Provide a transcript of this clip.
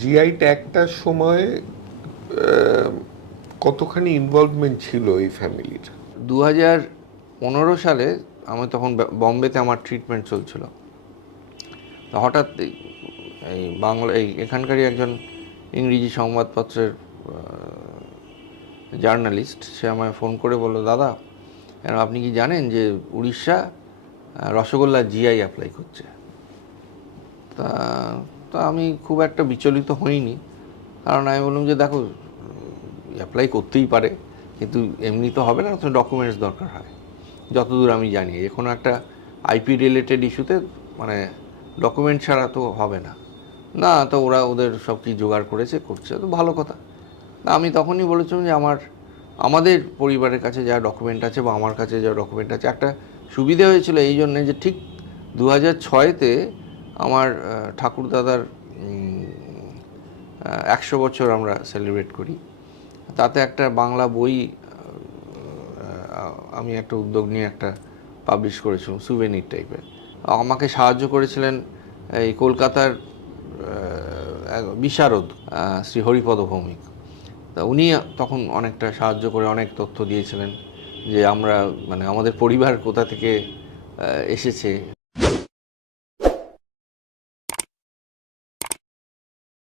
GI ট্যাগটার সময় কতখানি involvement ছিল এই ফ্যামিলির? 2015 সালে আমি তখন বম্বেতে আমার ট্রিটমেন্ট চলছিল। তো হঠাৎ এই বাংলা এখানকারই একজন ইংরেজি সংবাদপত্রের জার্নালিস্ট, সে আমায় ফোন করে বললো, দাদা আপনি কি জানেন যে উড়িষ্যা রসগোল্লা জিআই অ্যাপ্লাই করছে? তা তা আমি খুব একটা বিচলিত হইনি, কারণ আমি বললাম যে দেখো, অ্যাপ্লাই করতেই পারে, কিন্তু এমনি তো হবে না, তো ডকুমেন্টস দরকার হয়। যতদূর আমি জানি যে কোনো একটা আইপি রিলেটেড ইস্যুতে মানে ডকুমেন্ট ছাড়া তো হবে না। না, তো ওরা ওদের সব কি জোগাড় করছে, তো ভালো কথা। না, আমি তখনই বলেছিলাম যে আমাদের পরিবারের কাছে যা ডকুমেন্ট আছে বা আমার কাছে যা ডকুমেন্ট আছে, একটা সুবিধা হয়েছিল এই জন্যে যে ঠিক 2006-তে আমার ঠাকুরদাদার 100 বছর আমরা সেলিব্রেট করি। তাতে একটা বাংলা বই আমি একটা উদ্যোগ নিয়ে একটা পাবলিশ করেছিলাম, সুভেনির টাইপের। আমাকে সাহায্য করেছিলেন এই কলকাতার বিশারদ শ্রী হরিপদ ভৌমিক। তা উনি তখন অনেকটা সাহায্য করে অনেক তথ্য দিয়েছিলেন যে আমরা মানে আমাদের পরিবার কোথা থেকে এসেছে।